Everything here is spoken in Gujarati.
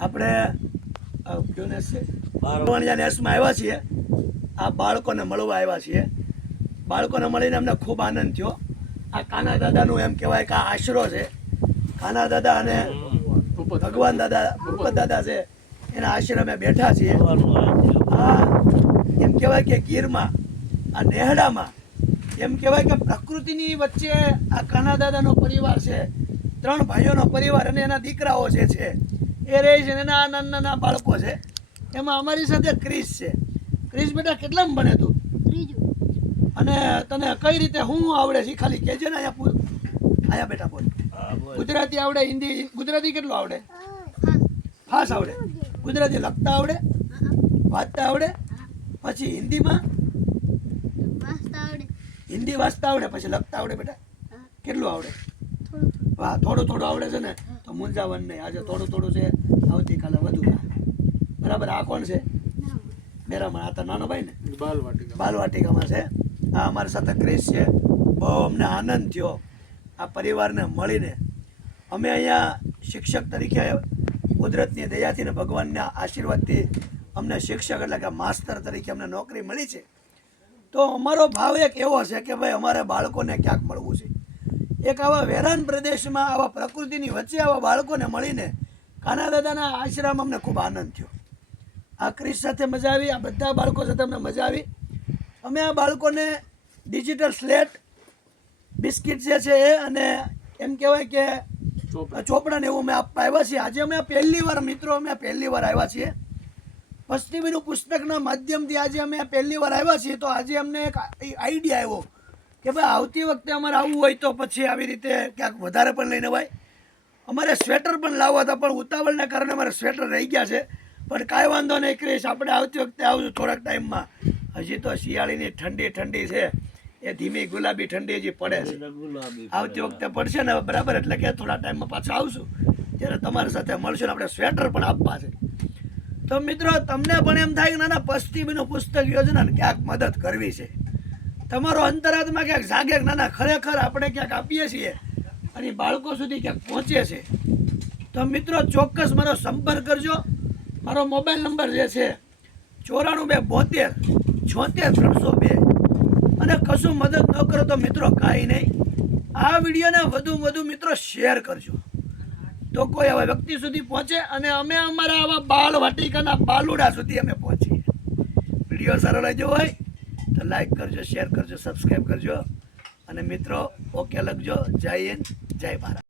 આપણે છે? નેસમાં આવ્યા છીએ. આ બાળકોને મળવા આવ્યા છીએ. બાળકોને મળીને અમને ખૂબ આનંદ થયો. આ કાના દાદાનું એમ કહેવાય કે આ આશરો છે. કાના દાદા અને ભગવાન દાદા ભૂપત દાદા છે. એના આશ્રમે બેઠા છીએ. આ એમ કહેવાય કે ગીરમાં, આ નેહડામાં, એમ કહેવાય કે પ્રકૃતિની વચ્ચે આ કાના દાદાનો પરિવાર છે. ત્રણ ભાઈઓનો પરિવાર અને એના દીકરાઓ જે છે એ રહે છે એના નાના નાના બાળકો છે. એમાં અમારી સાથે ક્રિસ છે. ક્રિસ બેટા કેટલામ ભણે તું? ત્રીજું. અને તને કઈ રીતે હું આવડે છે ખાલી કહેજે ને અહીંયા અહીંયા બેટા બોલ. ગુજરાતી આવડે હિન્દી ગુજરાતી કેટલું આવડે? ખાસ. ફાસ આવડે. ગુજરાતી લખતા આવડે વાંચતા આવડે પછી હિન્દીમાં? આવડે. હિન્દી વાંચતા આવડે પછી લખતા આવડે બેટા? કેટલું આવડે? થોડું થોડું થોડું આવડે છે ને તો મૂંઝાવન નહીં. આજે થોડું થોડું છે આવતીકાલે વધુ બરાબર આ કોણ છે? મેરામાં આ તો નાનો ભાઈ ને? બાલવાટિકા બાલવાટિકામાં છે. આ અમારી સાથે ક્રિસ છે. બહુ અમને આનંદ થયો આ પરિવારને મળીને. અમે અહીંયા શિક્ષક તરીકે કુદરતની દયાથી ને ભગવાનના આશીર્વાદથી અમને શિક્ષક એટલે કે માસ્તર તરીકે અમને નોકરી મળી છે. તો અમારો ભાવ એક એવો છે કે ભાઈ અમારે બાળકોને ક્યાંક મળવું છે. એક આવા વેરાન પ્રદેશમાં આવા પ્રકૃતિની વચ્ચે આવા બાળકોને મળીને કાના દાદાના આશ્રમ અમને ખૂબ આનંદ થયો. આ ક્રિશ સાથે મજા આવી આ બધા બાળકો સાથે અમને મજા આવી. અમે આ બાળકોને ડિજિટલ સ્લેટ બિસ્કિટ જે છે એ અને એમ કહેવાય કે ચોપડાને એવું અમે આપવા આવ્યા છીએ. આજે અમે પહેલી વાર મિત્રો અમે પહેલી વાર આવ્યા છીએ. પશ્ચિમીનું પુસ્તકના માધ્યમથી આજે અમે પહેલી વાર આવ્યા છીએ. તો આજે અમને એક આઈડિયા આવ્યો. કે ભાઈ આવતી વખતે અમારે આવવું હોય તો પછી આવી રીતે ક્યાંક વધારે પણ લઈને ભાઈ. અમારે સ્વેટર પણ લાવવા હતા પણ ઉતાવળના કારણે અમારે સ્વેટર રહી ગયા છે. પણ કાંઈ વાંધો નહીં ક્રિશ આપણે આવતી વખતે આવશું થોડાક ટાઈમમાં. હજી તો શિયાળીની ઠંડી ઠંડી છે. એ ધીમી ગુલાબી ઠંડી હજી પડે છે. આવતી વખતે પડશે ને બરાબર એટલે કે થોડા ટાઈમમાં પાછા આવશું. ત્યારે તમારી સાથે મળશું ને આપણે સ્વેટર પણ આપવા છે. તો મિત્રો તમને પણ એમ થાય કે નાના પસ્તીબીનું પુસ્તક પુસ્તક યોજનાને ક્યાંક મદદ કરવી છે. તમારો અંતરાત્મા ક્યાંક જાગે ના ના ખરેખર આપણે ક્યાંક આપીએ છીએ અને બાળકો સુધી ક્યાંક પહોંચે છે. તો મિત્રો, ચોક્કસ મારો સંપર્ક કરજો. મારો મોબાઈલ નંબર જે છે ચોરાણું બે બોતેર, છોતેર, ત્રણસો બે. અને કશું મદદ ન કરો તો મિત્રો કાંઈ નહીં. આ વિડીયોને વધુ વધુ મિત્રો શેર કરજો. તો કોઈ આવા વ્યક્તિ સુધી પહોંચે અને અમે અમારા આવા બાળ વાટિકાના બાલુડા સુધી અમે પહોંચીએ. વીડિયો સારો લાગ્યો હોય લાઈક કરજો શેર કરજો સબસ્ક્રાઈબ કરજો. અને મિત્રો ઓકે લખજો. જય હિન્દ જય ભારત.